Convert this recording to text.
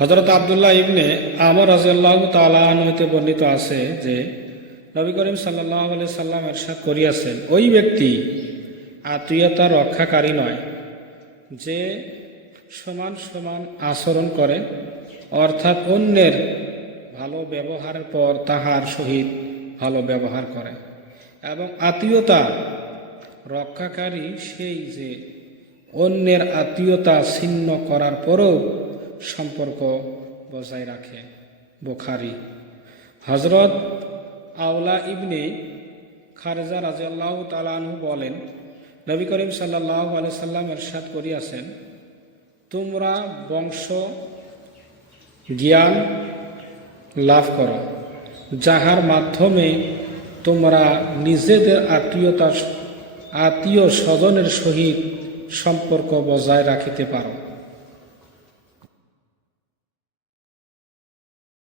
হযরত আব্দুল্লাহ ইবনে আমর রাদিয়াল্লাহু তাআলা আনহু হতে বর্ণিত আছে যে নবী করিম সাল্লাল্লাহু আলাইহি সাল্লাম ইরশাদ করিয়াছেন, ওই ব্যক্তি আত্মীয়তা রক্ষাকারী নয় যে সমান সমান আচরণ করে, অর্থাৎ অন্যের ভালো ব্যবহারের পর তাহার সহিত ভালো ব্যবহার করে, এবং আত্মীয়তা রক্ষাকারী সেই যে অন্যের আত্মীয়তা ছিন্ন করার পরও সম্পর্ক বজায় রাখে। বুখারী। হযরত আওলা ইবনে খারজা রাদিয়াল্লাহু তাআলা আনহু বলেন, নবী করিম সাল্লাল্লাহু আলাইহি সাল্লাম ইরশাদ করিয়াছেন, তোমরা বংশ জ্ঞান লাভ করো, যাহার মাধ্যমে তোমরা নিজেদের আত্মীয় স্বজনের সহিত সম্পর্ক বজায় রাখিতে পারো।